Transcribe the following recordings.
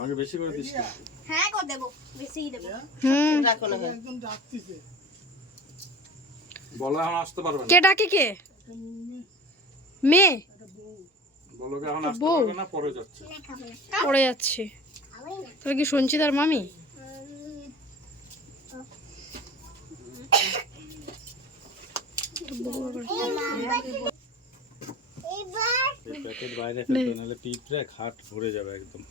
আমাকে বেশি করে দিস হ্যাঁ দেবো। বেশিই দেবো। হুম। রাখো না হ্যাঁ। বলো এখন আসতে পারবে না। কে ডাকে কে? মেয়ে? বলো কি এখন আসতে পারবে না পরে যাচ্ছে। পড়ে যাচ্ছে। তাহলে কি শুনছি তার মামি? এবার এই প্যাকেট বাইরে ফেলতে নাহলে পিঁপড়ে খাট ভরে যাবে একদম।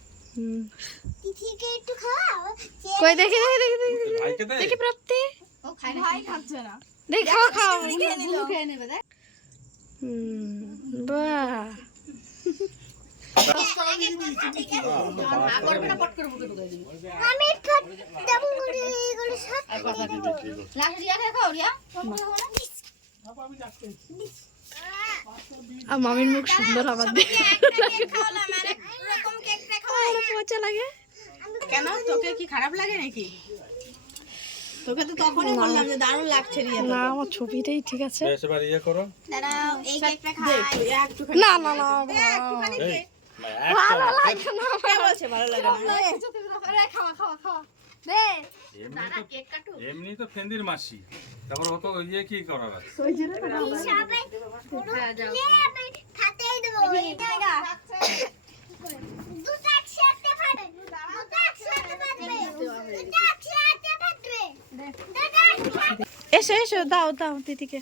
একটু কই দেখি দেখি দেখি দেখি দেখি প্রাপ্তি। ও খাই ভাই খাচ্ছে না। দেখি খাওয়া খাওয়া খেয়ে নেবে দেখ। হুম, বাহ। আর মামির মুখ সুন্দর আমার দেখে। মজা লাগে। কেন? তোকে কি খারাপ লাগে নাকি? তোকে তো তখনই বললাম যে দারুণ লাগছে রিয়া না আমার ছবিটাই ঠিক আছে। বেশ এবার ইয়ে করো। দাঁড়াও এই কেকটা খাই। না না না ভালো লাগে না ভালো লাগে না? খাওয়া খাওয়া খাওয়া। দে। এমনি তো এমনি তো ফেন্দির মাসি। তারপর অত ইয়ে কি করার আছে? এসো এসো দাও দাও দিদিকে।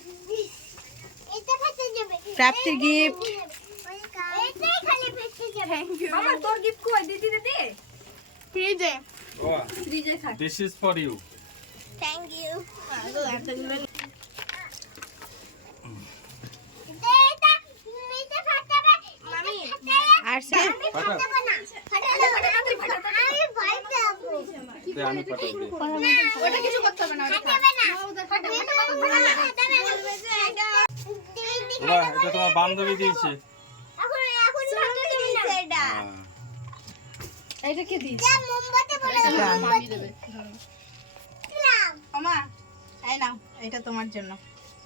এটা ফেটে যাবে প্রাপ্তির gift। এটাই খালি ফেটে যাবে মামা তোর গিফট কই? দিদি দিদি ফ্রিজে। ও this is for you thank you আর সে ওটা কিছু করতে হবে না এটা তোমার বান্ধবী দিয়েছে। এখন এখন ফাটাবে দিয়েছে এটা? হ্যাঁ। এটা কে দিই যা মোমবাতি বলে দাও মোমবাতি। মামা এই নাও এটা তোমার জন্য।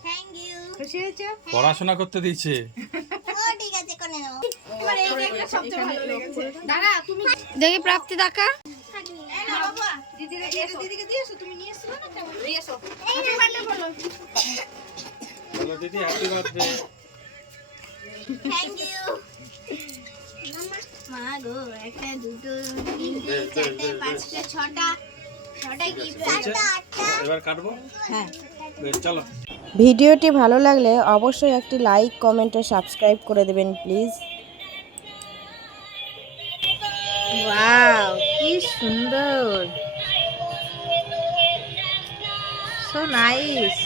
থ্যাংক ইউ খুশি হয়েছো? পড়াশোনা করতে দিয়েছে। ও ঠিক আছে কোনে নাও। এবার এই কেকটা সবচেয়ে ভালো লেগেছে। দাঁড়া তুমি দেখি প্রাপ্তি দেখা ভিডিওটি ভালো লাগলে অবশ্যই একটি লাইক কমেন্ট সাবস্ক্রাইব করে দেবেন প্লিজ। ওয়াও কি সুন্দর। সো নাইস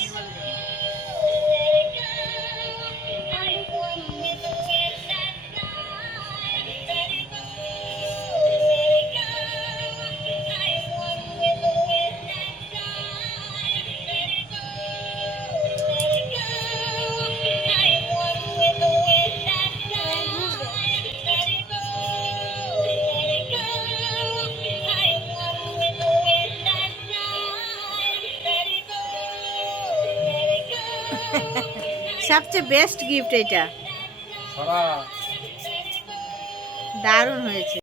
সবচেয়ে বেস্ট গিফট এটা। দারুণ হয়েছে।